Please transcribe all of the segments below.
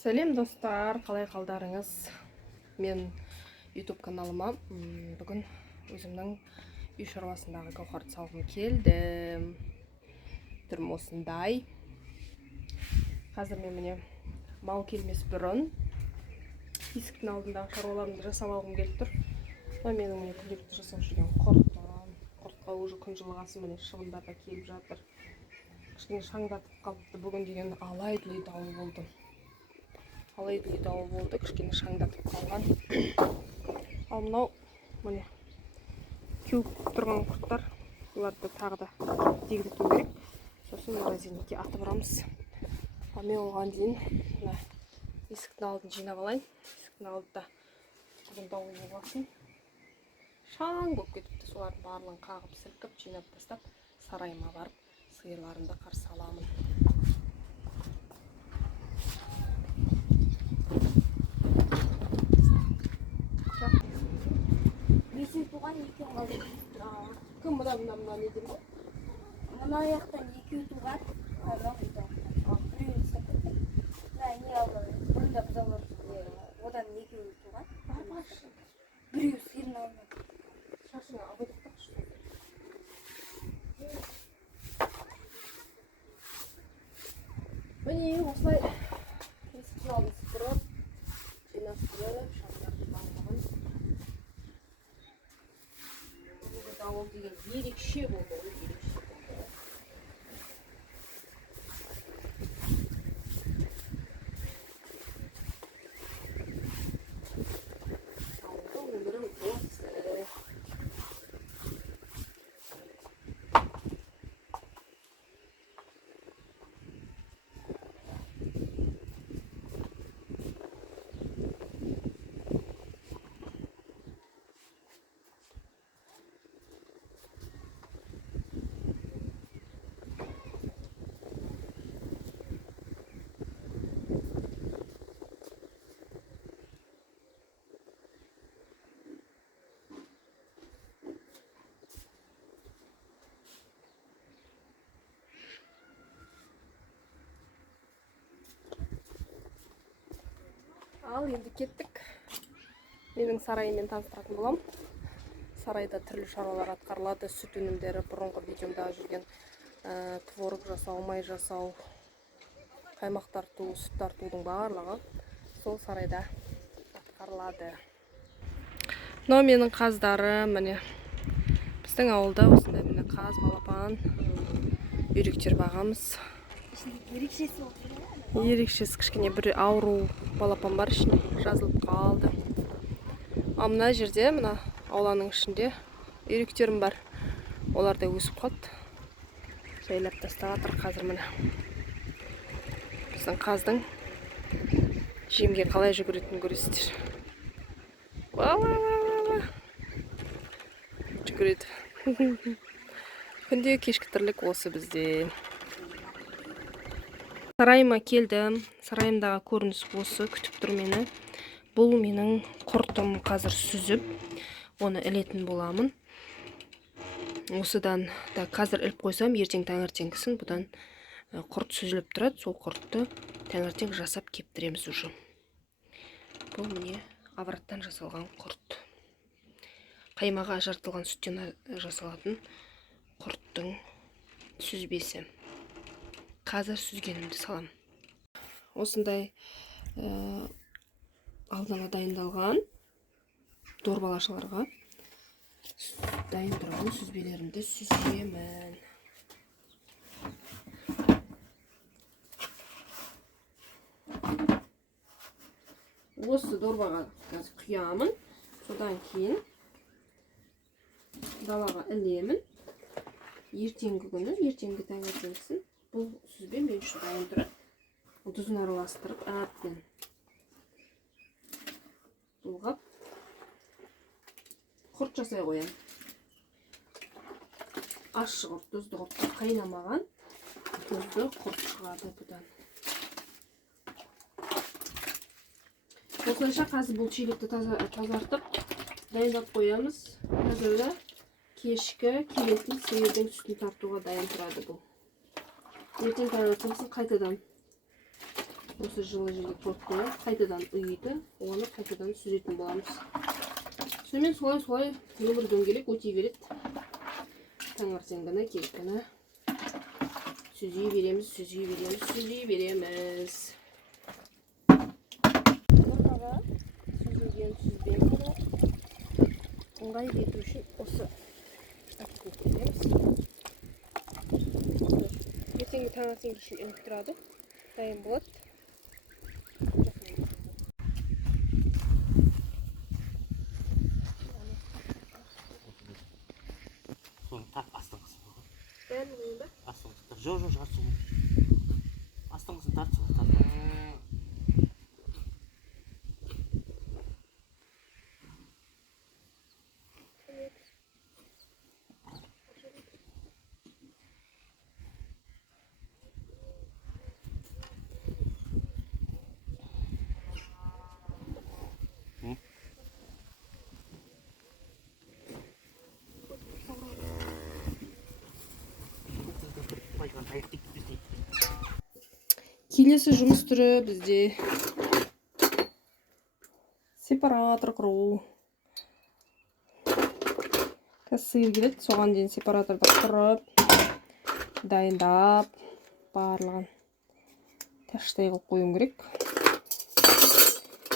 Сәлем достар, қалай қалдарыңыз? Мен YouTube каналыма бүгін өзімнің үй шаруасындағы гауһарды салғым келді. Түрім осындай. Қазір мен міне мал келмес бұрын есіктің алдындағы шаруаларымды жасап алғым келіп тұр. Менің міне күнделікті жасап жүрген құртқа уже күн жылғасы міне шығындар да келіп жатыр. Кішкене шаңдатып қалыпты. Бүгін деген алай-дүлей дауыл болды. Кішкене шаңдатып қалған. Ал мынау міне кеуіп тұрған құрттар, оларды тағы да дегілту керек. Сосын морозильникке атып арамыз. Ал мен оған дейін есіктің алдын жинап алайын. Есіктің алдында бүгін дауыл болғасын шаң болып кетіпті. Солардың барлығын қағып сілкіп жинап тастап сарайыма барып сиырларымды қарсы аламын. Туған екеу қалды. Кім мына не деймін? Мына аяқтан екеу туған. Біреуін ұстап кетті. Не алды? Бұрында бұзаулар одан екеу туған. Біреу сиырын алмады. Шашыңа абайдық тақшы. Міне осылай есіктің алдын сыпырып, жинастырып, шамдарды барлығын. Дауыл деген ерекше болды, Ауылдың өмірі осы. Ал енді кеттік. Менің сарайыммен таныстыратын болам. Сарайда түрлі шаруалар атқарылады. Сүт өнімдері, бұрынғы видеомда жүрген творог жасау, май жасау, қаймақ тарту, сүт тартудың барлығы сол сарайда атқарылады. Мынау менің қаздары, міне біздің ауылда осындай міне қаз, балапан, үйректер бағамыз. Ерекшесі кішкене бір ауру балапан бар ішінде, жазылып қалды. Ал мына жерде, мына ауланың ішінде үйректерім бар. Олар да өсіп қалды. Жайлап тастап жатыр қазір міне. Біздің қаздың жемге қалай жүгіретінін көресіздер. Жүгіреді. Күнде кешкі тірлік осы бізде. Сарайыма келдім. Сарайымдағы көрініс осы, күтіп тұр мені. Бұл менің құртым, қазір сүзіп, оны ілетін боламын. Осыдан да қазір іліп қойсам, ертең таңертеңгісін бұдан құрт сүзіліп тұрады. Сол құртты таңертең жасап кептіреміз уже. Бұл міне авраттан жасалған құрт. Қаймаға ажартылған сүттен жасалатын құрттың сүзбесі. Қазір сүзгенімді салам. Осындай алдына дайындалған дорбалашыларға дайын тұрған сүзбелерімді сүземін. Осы дорбаға құямын. Содан кейін далаға ілемін. Ертеңгі күні, ертеңгі таңертеңгісін бұл сүзбе мен үшін дайын тұрады. Тұзын араластырып, әбден бұлғап құрт жасай қоямын. Ащы құрт, тұзды құрт, қайнамаған тұзды құрт шығады бұдан. Осылайша қазір бұл челекті тазартып дайындап қоямыз. Қазір кешкі келетін сиырдың сүтін тартуға дайын тұрады бұл. Ертең таңертеңгісін қайтадан Осы жылы құртты, қайтадан үйді, оны қайтадан сүзетін боламыз. Сонымен солай өмір дөңгелек өтей береді. Таңертең күні кеш күні сүзей береміз. Қорғаға сүзілген сүзбен ыңғай ету үшін осы әкетіп береміз. Ертеңгі таңертең үшін іліп тұрады. Дайын болады. Соны тақ астыңғысын. Бәрін қойын ба? Астыңғысын. Жоқ, жатсын. Астыңғысын тартсын. Келесі жұмыс түрі бізде сепаратор құру. Сиыр келеді, соған дейін сепараторды құрып, дайындап, барлығын тәштай қылып қойым керек.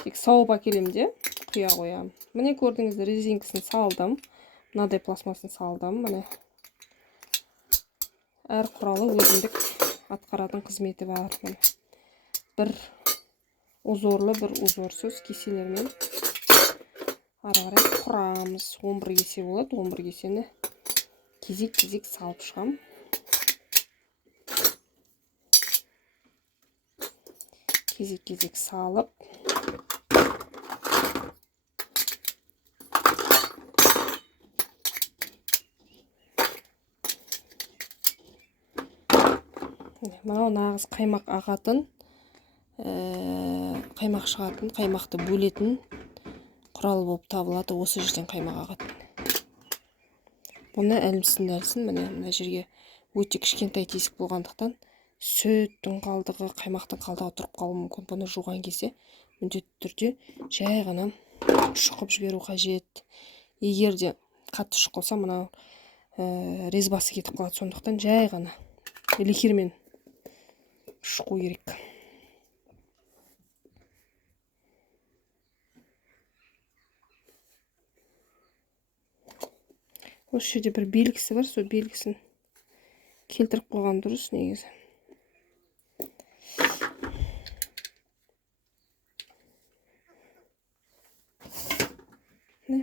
Тек сауып әкелем де құя қоям. Міне көрдіңіздер, резинкасын салдым. Мынадай пластмасын салдым. Міне әр құралы өзіндік атқаратын қызметі бар. Бір узорлы, бір узорсыз кеселермен ары қарай құрамыз. 11 кесе болады. 11 кесені кезек салып шығам. Кезек салып мынау нағыз қаймақ ағатын, қаймақ шығатын, қаймақты бөлетін құрал болып табылады. Осы жерден қаймақ ағатын. Бұны әлімсін, мына жерге өте кішкентай тесік болғандықтан сүттің қалдығы, қаймақтың қалдығы тұрып қалуы мүмкін. Бұны жуған кезде міндетті түрде жай ғана шұқып жіберу қажет. Егер де қатты шұқылса, мына резбасы кетіп қалады. Сондықтан жай ғана лекермен шұқу керек. Осы жерде бір белгісі бар, сол белгісін келтіріп қойған дұрыс негізі.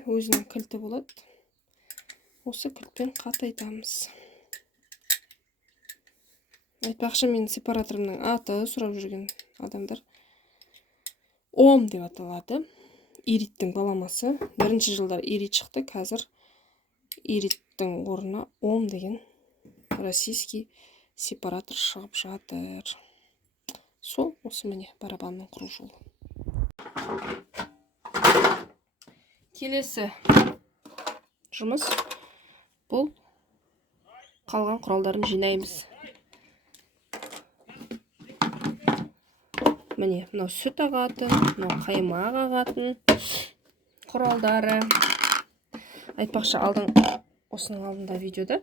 Өзінің кілті болады. Осы кілтпен қатайтамыз. Айтпақшы, мен сепараторымның аты сұрап жүрген адамдар Ом деп аталады. Ириттің баламасы. Бірінші жылдар ирит шықты, қазір ириттің орнына Ом деген российский сепаратор шығып жатыр. Сол, осы міне барабанның құру жолы. Келесі жұмыс бұл қалған құралдарын жинаймыз. Міне, мынау сүт ағатын, мынау қаймақ ағатын құралдары. Айтпақшы, осының алдында видеода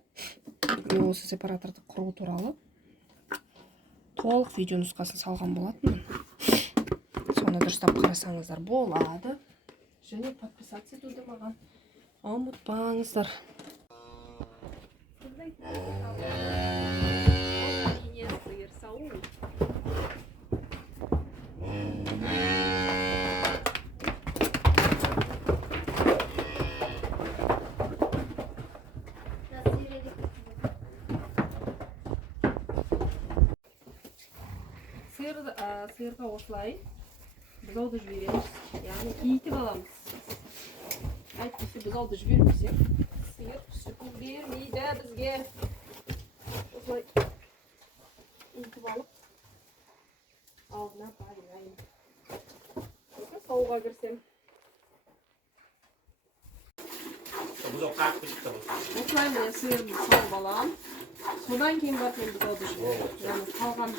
мен осы сепараторды құру туралы толық видео нұсқасын салған болатынмын. Соны дұрыстап қарасаңыздар болады. Және подписаться етуді маған ұмытпаңыздар. Сиырға осылай бұзауды жібереміз, яғни кейтіп аламыз. Әйтпесе бұзауды жібермесек, сиыр сүтін бермейді бізге. Осылай кейтіп алып, алдына байлаймын. Сауға кірсем. Осылай міне сиырды сауып алам. Содан кейін барып мен бұзауды жіберем. Яғни қалған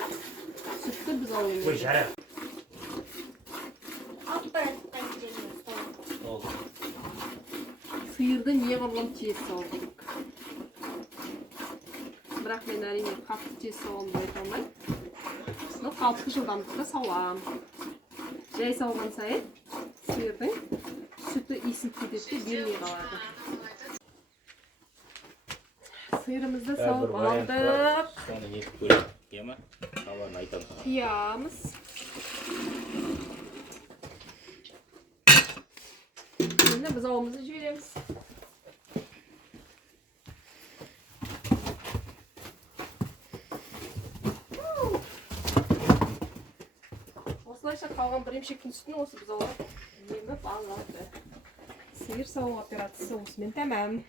сүтті бұзау емес. сиырды неғұрлым тез салу керек. Бірақ мен әрине қатты тез сауамын деп айта алмаймын. Қалыпты жылдамдықта сауам. Жай салған сайын сиырдың сүті иісіп кетеді де бермей қалады. Сиырымызды салып алдық. Соны ет көріп, ема? Хабарын айтамын. Қиямыз. Енді біз ауымызды жібереміз. Осылайша қалған бір емшектің үстіне осы біз ауып еміп алады. Сиыр сауу операциясы осымен тәмам.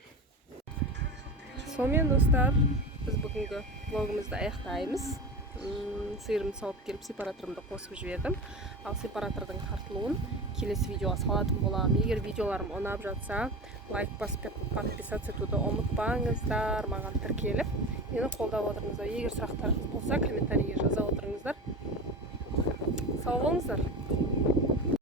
Сонымен достар, біз бүгінгі влогымызды аяқтаймыз. Сиырымды сауып келіп сепараторымды қосып жібердім. Ал сепаратордың тартылуын келесі видеоға салатын боламын. Егер видеоларым ұнап жатса, лайк басып подписаться етуді ұмытпаңыздар, маған тіркеліп, мені қолдап отырыңыздар. Егер сұрақтарыңыз болса, комментарийге жаза отырыңыздар. Сау болыңыздар.